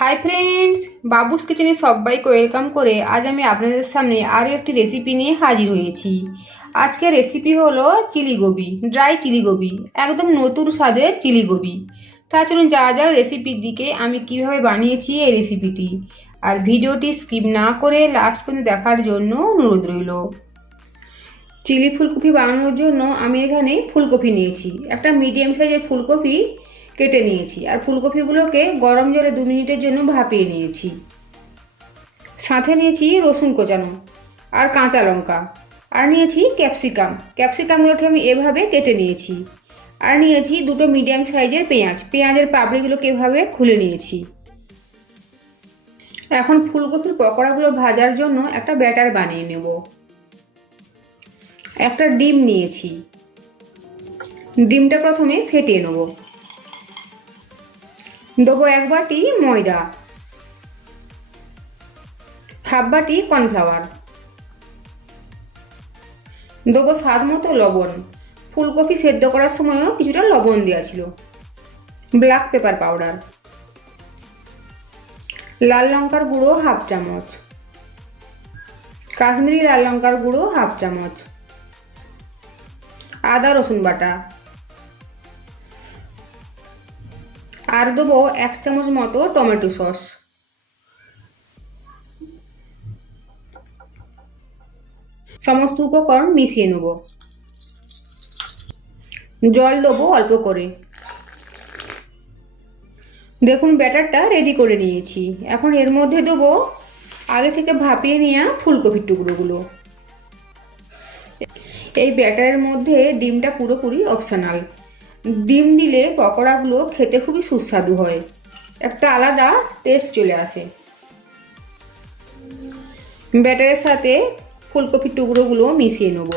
Hi friends বাবুস কিচেনে সবাইকে welcome করে আজ আমি আপনাদের সামনে আরও একটি রেসিপি নিয়ে হাজির হয়েছি। আজকের রেসিপি হলো chilli gobi dry chilli gobi একদম নতুন স্বাদের চিলি গোবি তা চলুন যা যাক রেসিপির দিকে, আমি কীভাবে বানিয়েছি এই রেসিপিটি আর ভিডিওটি স্কিপ না করে লাস্ট পর্যন্ত দেখার জন্য অনুরোধ রইল। চিলি ফুলকপি বানানোর জন্য আমি এখানে ফুলকপি নিয়েছি। একটা মিডিয়াম সাইজের ফুলকপি কেটে নিয়েছি আর ফুলকপিগুলোকে গরম জলে দু মিনিটের জন্য ভাপিয়ে নিয়েছি। সাথে নিয়েছি রসুন কোচানো আর কাঁচা লঙ্কা। আর নিয়েছি ক্যাপসিকাম। ক্যাপসিকামগুলোকে আমি এভাবে কেটে নিয়েছি। আর নিয়েছি দুটো মিডিয়াম সাইজের পেঁয়াজ। পেঁয়াজের পাপড়িগুলোকে এভাবে খুলে নিয়েছি। এখন ফুলকপির পকোড়াগুলো ভাজার জন্য একটা ব্যাটার বানিয়ে নেব। একটা ডিম নিয়েছি। ডিমটা প্রথমে ফেটিয়ে নেব। দেবো এক বাটি ময়দা হাফ বাটি কর্নফ্লাওয়ার, দেবো স্বাদ মতো লবণ। ফুলকপি সেদ্ধ করার সময়ও কিছুটা লবণ দেওয়া ছিল। ব্ল্যাক পেপার পাউডার, লাল লঙ্কার গুঁড়ো হাফ চামচ, কাশ্মীরি লাল লঙ্কার গুঁড়ো হাফ চামচ, আদা রসুন বাটা আর দেবো এক চামচ মতো টমেটো সস। সমস্ত উপকরণ মিশিয়ে নেব। জল দেবো অল্প করে। দেখুন, ব্যাটারটা রেডি করে নিয়েছি। এখন এর মধ্যে দেবো আগে থেকে ভাপিয়ে নেওয়া ফুলকপির টুকরোগুলো। এই ব্যাটারের মধ্যে ডিমটা পুরোপুরি অপশনাল ডিম দিলে পকোড়াগুলো খেতে খুবই সুস্বাদু হয়। একটা আলাদা টেস্ট চলে আসে। ব্যাটারের সাথে ফুলকপির টুকরোগুলো মিশিয়ে নেব।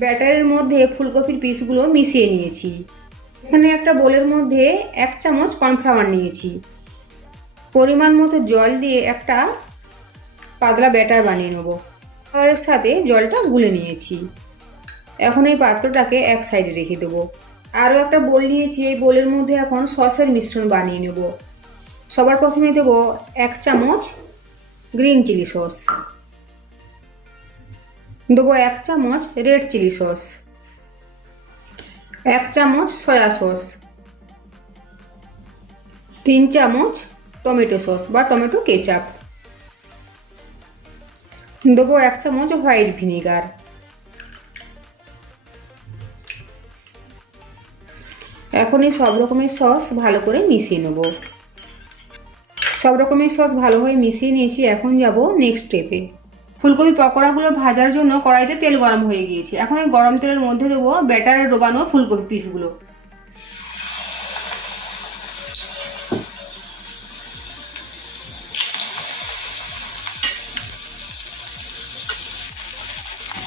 ব্যাটারের মধ্যে ফুলকপির পিসগুলো মিশিয়ে নিয়েছি। এখানে একটা বোলের মধ্যে এক চামচ কর্নফ্লাওয়ার নিয়েছি। পরিমাণ মতো জল দিয়ে একটা পাতলা ব্যাটার বানিয়ে নেব। খাবারের সাথে জলটা গুলে নিয়েছি। এখন এই পাত্রটাকে এক সাইডে রেখে দেবো। আরও একটা বোল নিয়েছি, এই বোলের মধ্যে এখন সসের মিশ্রণ বানিয়ে নেব। সবার প্রথমে দেব এক চামচ গ্রিন চিলি সস। দেবো এক চামচ রেড চিলি সস। এক চামচ সয়া সস। তিন চামচ টমেটো সস বা টমেটো কেচাপ। দেবো এক চামচ হোয়াইট ভিনিগার। এখন এই সব রকমের সস ভালো করে মিশিয়ে নেব। সব রকমের সস ভালোভাবে মিশিয়ে নিয়েছি, এখন যাব নেক্সট স্টেপে ফুলকপি পকোড়াগুলো ভাজার জন্য কড়াইতে তেল গরম হয়ে গিয়েছে। এখন এই গরম তেলের মধ্যে দেবো ব্যাটারে ডোবানো ফুলকপি পিসগুলো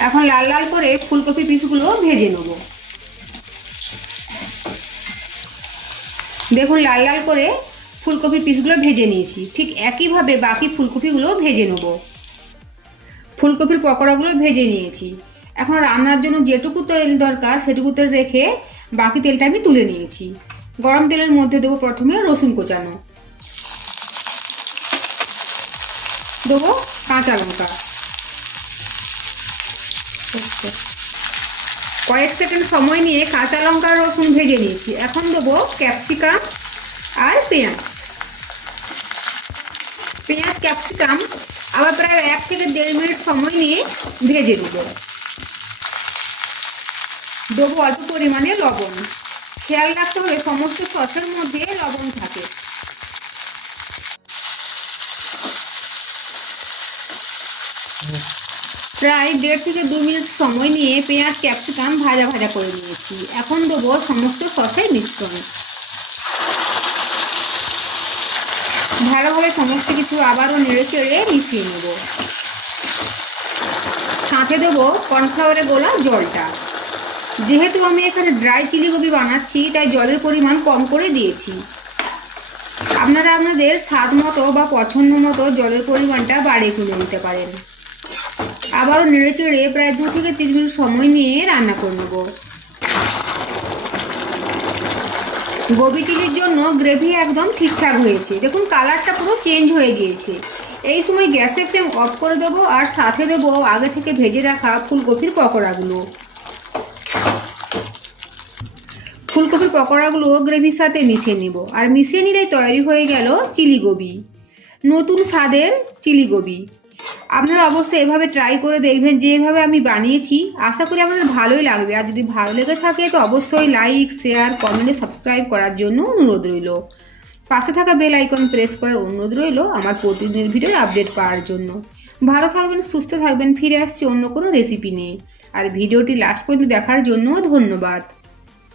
এখন লাল লাল করে ফুলকপি পিসগুলো ভেজে নেব। দেখুন, লাল লাল করে ফুলকপির পিসগুলো ভেজে নিয়েছি। ঠিক একইভাবে বাকি ফুলকপিগুলো ভেজে নেব। ফুলকপির পকোড়াগুলো ভেজে নিয়েছি। এখন রান্নার জন্য যেটুকু তেল দরকার, সেটুকু তেল রেখে বাকি তেলটা আমি তুলে নিয়েছি। গরম তেলের মধ্যে দেবো প্রথমে রসুন কোচানো। দেবো কাঁচা লঙ্কা। কয়েক সেকেন্ড সময় নিয়ে কাঁচা লঙ্কা, রসুন ভেজে নিয়েছি। এখন দেবো ক্যাপসিকাম আর পেঁয়াজ। পেঁয়াজ, ক্যাপসিকাম আবার প্রায় এক থেকে দেড় মিনিট সময় নিয়ে ভেজে দেবো দেবো অল্প পরিমাণে লবণ। খেয়াল রাখতে হবে সমস্ত সসের মধ্যে লবণ থাকে। প্রায় দেড় থেকে দু মিনিট সময় নিয়ে পেঁয়াজ, ক্যাপসিকাম ভাজা ভাজা করে নিয়েছি। এখন দেবো সমস্ত সসের মিশ্রণ। ভালোভাবে সমস্ত কিছু আবারও নেড়ে চেড়ে মিশিয়ে নেব। সাথে দেবো কর্নফ্লাওয়ারে গোলা জলটা। যেহেতু আমি এখানে ড্রাই চিলি গোবি বানাচ্ছি, তাই জলের পরিমাণ কম করে দিয়েছি। আপনারা আপনাদের স্বাদ মতো বা পছন্দ মতো জলের পরিমাণটা বাড়িয়ে তুলে নিতে পারেন। আবারও নেড়ে চড়ে প্রায় দু থেকে তিন মিনিট সময় নিয়ে রান্না করে নেব। গোবি চিলির জন্য গ্রেভি একদম ঠিকঠাক হয়েছে। দেখুন, কালারটা পুরো চেঞ্জ হয়ে গিয়েছে। এই সময় গ্যাসের ফ্লেম অফ করে দেবো আর সাথে দেবো আগে থেকে ভেজে রাখা ফুলকপির পকোড়াগুলো। ফুলকপির পকোড়াগুলো গ্রেভির সাথে মিশিয়ে নেব। আর মিশিয়ে নিলেই তৈরি হয়ে গেল চিলি গোবি। নতুন স্বাদের চিলি গোবি। আপনারা অবশ্যই এভাবে ট্রাই করে দেখবেন যেভাবে আমি বানিয়েছি। আশা করি আপনাদের ভালোই লাগবে। আর যদি ভালো লেগে থাকে তো অবশ্যই লাইক শেয়ার কমেন্টে সাবস্ক্রাইব করার জন্য অনুরোধ রইল। পাশে থাকা বেল আইকন প্রেস করার অনুরোধ রইল আমার প্রতিদিনের ভিডিওর আপডেট পাওয়ার জন্য। ভালো থাকবেন, সুস্থ থাকবেন, ফিরে আসছি অন্য কোনো রেসিপি নিয়ে। আর ভিডিওটি লাস্ট পর্যন্ত দেখার জন্য ধন্যবাদ।